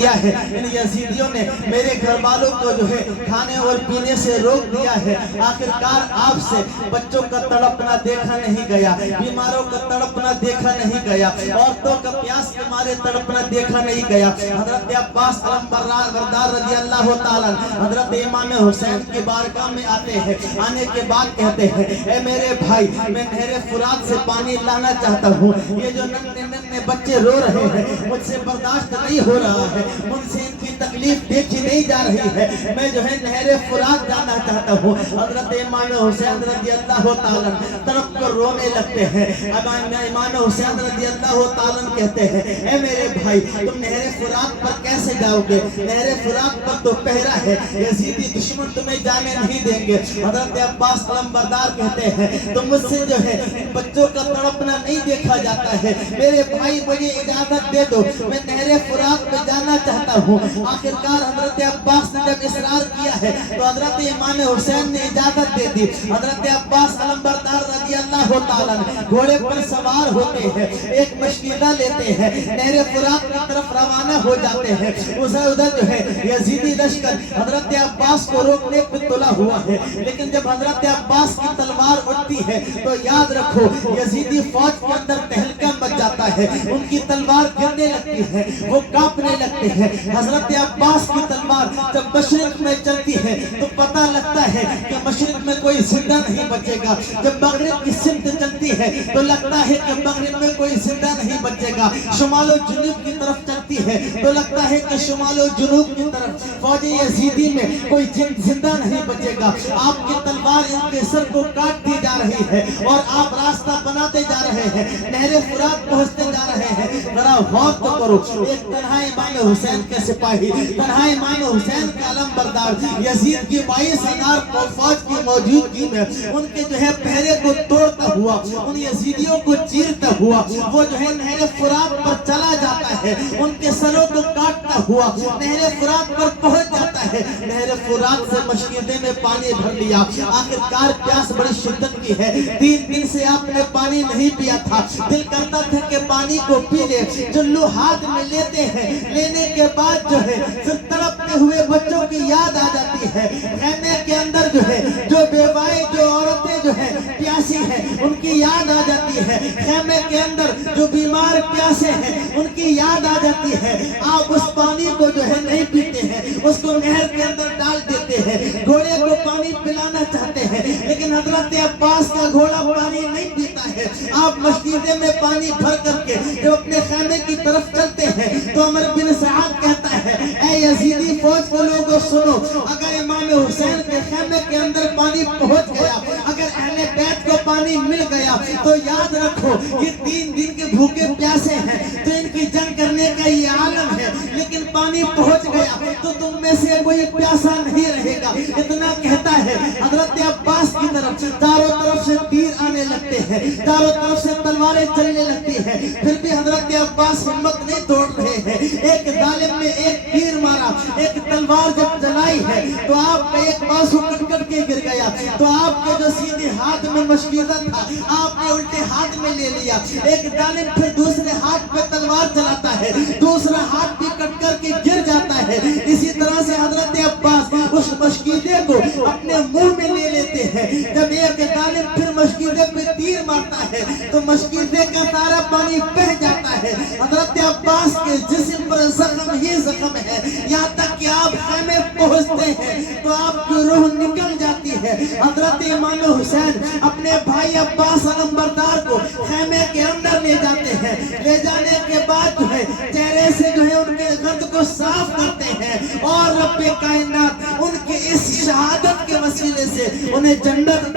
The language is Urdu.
دیا ہے۔ ان یزیدیوں نے میرے گھر والوں کو جو ہے کھانے اور پینے سے روک دیا ہے۔ آخرکار آپ سے بچوں کا تڑپنا دیکھا نہیں گیا، بیماروں کا تڑپنا دیکھا نہیں گیا، عورتوں کا پیاس کے مارے تڑپنا دیکھا نہیں گیا۔ حضرت عباس علمبردار رضی اللہ تعالیٰ حضرت امام حسین کی بارگاہ میں آتے ہیں، آنے کے بعد کہتے ہیں اے میرے بھائی، میں نہر فرات سے پانی لانا چاہتا ہوں، یہ جو ننھے بچے رو رہے ہیں مجھ سے برداشت نہیں ہو رہا ہے، مجھ سے ان کی تکلیف دیکھی نہیں جا رہی ہے، میں جو ہے نہر فرات جانا چاہتا ہوں۔ حضرت امام حسین رضی اللہ تعالیٰ تڑپ کر رونے لگتے ہیں۔ امام حسین رضی اللہ تعالیٰ کہتے ہیں اے میرے بھائی، تم نہر فرات پر کیسے جاؤ گے؟ نہر فرات پر تو پہرا ہے، یزیدی دشمن تمہیں جانے نہیں دیں گے۔ حضرت عباس علمبردار کہتے ہیں تم مجھ سے جو ہے بچوں کا تڑپنا نہیں دیکھا جاتا ہے، میرے بھائی مجھے اجازت دے دو، میں نہر فرات میں جانا چاہتا ہوں۔ آخرکار حضرت عباس نے جب اصرار کیا ہے تو حضرت امام حسین نے اجازت دے دی۔ حضرت عباس علمبردار رضی اللہ تعالیٰ گھوڑے پر سوار ہوتے ہیں، ایک مشکیزہ لیتے ہیں، نہر فرات کی طرف روانہ ہو جاتے ہیں۔ ادھر جو ہے یزیدی لشکر حضرت عباس کو روکنے پر تلا ہوا ہے، لیکن جب حضرت عباس کی تلوار اٹھتی ہے تو یاد رکھو یزیدی فوج کے اندر تہلکہ مچ جاتا ہے، ان کی تلوار گرنے لگتی ہے، وہ کانپنے لگتے ہیں۔ حضرت عباس کی تلوار جب مشرق میں چلتی ہے تو پتہ لگتا ہے کہ مشرق میں کوئی زندہ نہیں بچے گا، جب مغرب کی سمت چلتی ہے تو لگتا ہے کہ مغرب میں کوئی زندہ نہیں بچے گا، شمال و جنوب کی طرف چلتی ہے تو لگتا ہے کہ شمال و جنوب کی طرف فوج یزیدی میں کوئی زندہ نہیں بچے گا۔ آپ کی تلوار ان کے سر کو کاٹتی جا رہی ہے اور آپ راستہ بناتے جا رہے ہیں، نہر فرات پہنچتے جا رہے ہیں۔ ذرا غور تو کرو، ایک تنہا امام حسین کے سپاہی، تنہا امام حسین کا علمبردار یزید کی 22,000 فوج کی موجودگی میں ان کے جو ہے پہرے کو توڑتا ہوا، ان یزیدیوں کو چیرتا ہوا وہ جو ہے نہر فرات پر چلا جاتا ہے، ان کے سروں کو کاٹتا ہوا نہر فرات پر پہنچ جاتا ہے۔ نہر فرات سے مشکیزے میں پانی بھر لیا، آخرکار پیاس بڑی شدت کی ہے، 3 دن سے آپ نے پانی نہیں پیا تھا، دل کرتا تھا کہ پانی کو پی لے، چلو ہاتھ میں لیتے ہیں، لینے کے بعد جو ہے پھر تڑپتے ہوئے بچوں کی یاد آ جاتی ہے، خیمے کے اندر جو ہے جو بیوائیں جو عورتیں جو ہے پیاسی ہیں ان کی یاد آ جاتی ہے، خیمے کے اندر جو بیمار پیاسے ہیں ان کی یاد آ جاتی ہے۔ آپ اس پانی کو جو ہے نہیں پیتے ہیں، اس کو نہر کے اندر ڈال دیتے ہیں، گھوڑے کو پانی پلانا چاہتے ہیں لیکن حضرت عباس کا گھوڑا پانی نہیں پیتا ہے۔ آپ مشکیزے میں پانی بھر کر کے جب اپنے خیمے کی طرف چلتے ہیں تو عمر بن سعد کہتا ہے اے یزیدی فوج کو لوگوں سنو، اگر امام حسین کے خیمے کے اندر پانی پہنچ گیا، اگر اہل بیت کو پانی مل گیا تو یاد رکھو یہ 3 دن کے بھوکے پیاسے ہیں، تو ان کی جنگ کرنے کا یہ عالم ہے، لیکن پانی پہنچ گیا تو تم میں سے کوئی پیاسا نہیں رہے گا۔ اتنا کہتا ہے حضرت عباس کی طرف چاروں طرف سے تیر آنے لگتے ہیں، چاروں طرف سے تلواریں چلنے لگتی ہیں، پھر بھی حضرت عباس ہمت نہیں توڑ رہے ہیں۔ ایک ظالم نے ایک تیر مارا، ایک تلوار جب چلائی ہے تو آپ کا ایک بازو کٹ کے گر گیا، تو آپ کے جو سیدھے ہاتھ میں مشکیزہ تھا آپ نے الٹے ہاتھ میں لے لیا۔ ایک ظالم پھر دوسرے ہاتھ پہ تلوار چلاتا ہے، دوسرا ہاتھ بھی کٹ کر کے گر جاتا ہے۔ اسی طرح سے حضرت عباس اس مشکیزے کو اپنے منہ میں لے لیتے ہیں۔ جب ایک ظالم پھر مشکیزے پہ تیر مارتا ہے تو مشکیزے کا سارا پانی بہہ جاتا ہے۔ حضرت عباس کے جسم پر زخم ہی زخم ہے، یہاں تک کہ آپ خیمے پہنچتے ہیں تو آپ کی روح نکل جاتی ہے۔ حضرت امام حسین اپنے بھائی عباس علمبردار کو خیمے کے اندر لے جاتے ہیں، لے جانے کے بعد جو ہے چہرے سے جو ہے ان کے گرد کو صاف کرتے ہیں اور رب کائنات ان کے اس شہادت کے وسیلے سے انہیں جنت